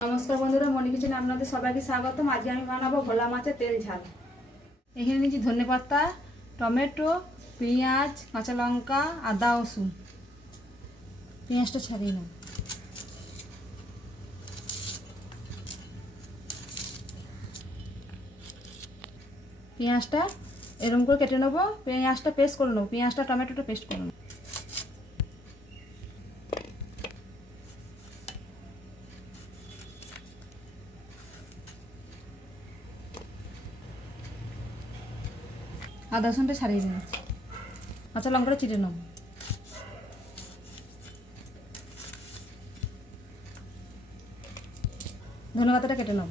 নমস্কার বন্ধুরা, মনি কিচেনে আপনাদের সবাইকে স্বাগতম। আজকে আমি বানাবো ভোলা মাছের তেল ঝাল। এখানে নিয়েছি ধনেপাতা, টমেটো, পেঁয়াজ, কাঁচা লঙ্কা, আদা, রসুন। পেঁয়াজটা ছাড়িয়ে নেব। পেঁয়াজটা এরকম করে কেটে নেবো। পেঁয়াজটা পেস্ট করে নেবো। পেঁয়াজটা টমেটোটা পেস্ট করে নেবো। আদা রসুনটা ছাড়িয়ে নেব। কাঁচা লঙ্কাটা চিড়ে নেব। ধনেপাতাটা কেটে নেব।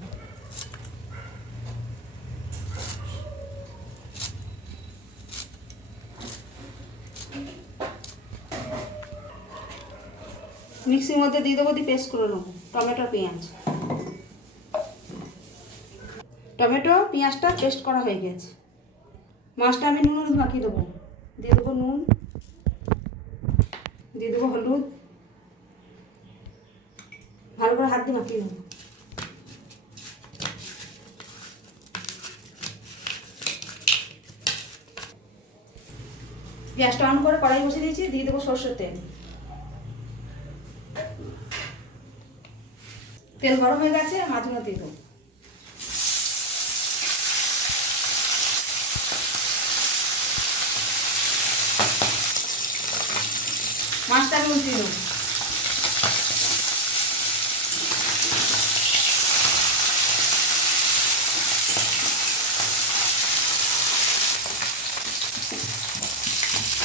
মিক্সির মধ্যে দিয়ে দেবো, দিয়ে পেস্ট করে নেব টমেটো পেঁয়াজ। টমেটো পেঁয়াজটা পেস্ট করা হয়ে গেছে। মাছটা আমি নুন হলুদ মাখিয়ে দেবো। দিয়ে দেবো নুন, দিয়ে দেবো হলুদ, ভালো করে হাত দিয়ে মাখিয়ে দেবো। গ্যাসটা অন করে কড়াই বসিয়ে দিয়েছি। দিয়ে দেবো সরষের তেল। তেল গরম হয়ে গেছে, মাছগুলো দিয়ে দেবো। মাছটা আমি উল্টিয়ে দেবো।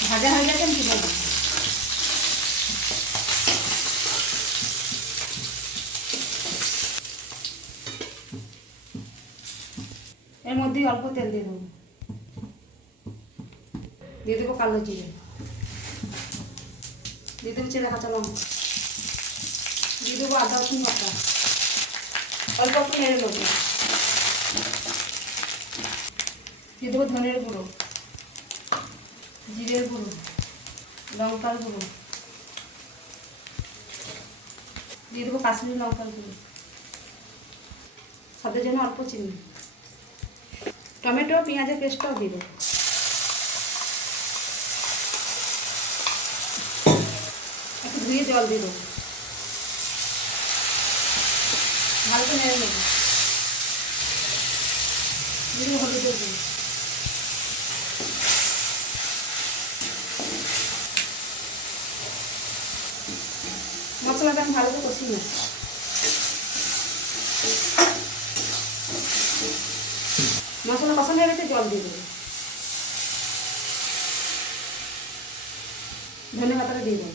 ভাজা হয়ে গেছে, আমি তুলে দেবো। এর মধ্যে অল্প তেল দিয়ে দেবো। দিয়ে দেবো কালো জিরে, দিয়ে দেবো চেরা কাঁচা লঙ্কা, দিয়ে দেবো আদা রসুন বাটা। অল্প একটু নেড়ে দেবো। দিয়ে দেবো ধনের গুঁড়ো, জিরের গুঁড়ো, লঙ্কার গুঁড়ো, দিয়ে দেবো কাশ্মীরি লঙ্কার গুঁড়ো, স্বাদের জন্য অল্প চিনি। টমেটো পেঁয়াজের পেস্টটাও দিয়ে দেবো। একটু ধুয়ে জল দিয়ে দেবো। ভালো করে নেড়ে নেবো। দিয়ে দেবো হলুদের গুঁড়ো। মশলাটা আমি ভালো করে কষিয়ে নেব। মশলা কষানো হয়ে গেছে, জল দিয়ে দেবো। ধনে পাতাটা দিয়ে দেবো।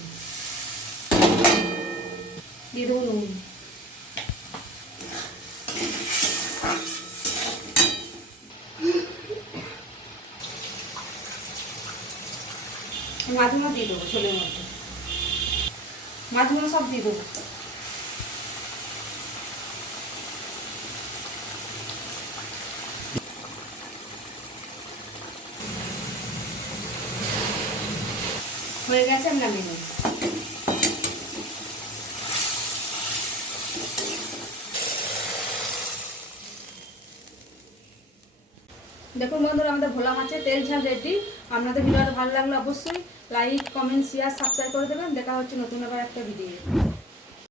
দিয়ে দেবো নুন। মাছগুলো দিয়ে দেবো ঝোলের মধ্যে। মাছগুলো সব দিয়ে দেবো। হয়ে গেছে, আমি নামিয়ে নেব। দেখুন বন্ধুরা, আমাদের ভোলা মাছের তেল ঝাল রেডি। আপনাদের ভিডিওটা ভালো লাগলে অবশ্যই লাইক, কমেন্ট, শেয়ার, সাবস্ক্রাইব করে দেবেন। দেখা হচ্ছে নতুন আবার একটা ভিডিও।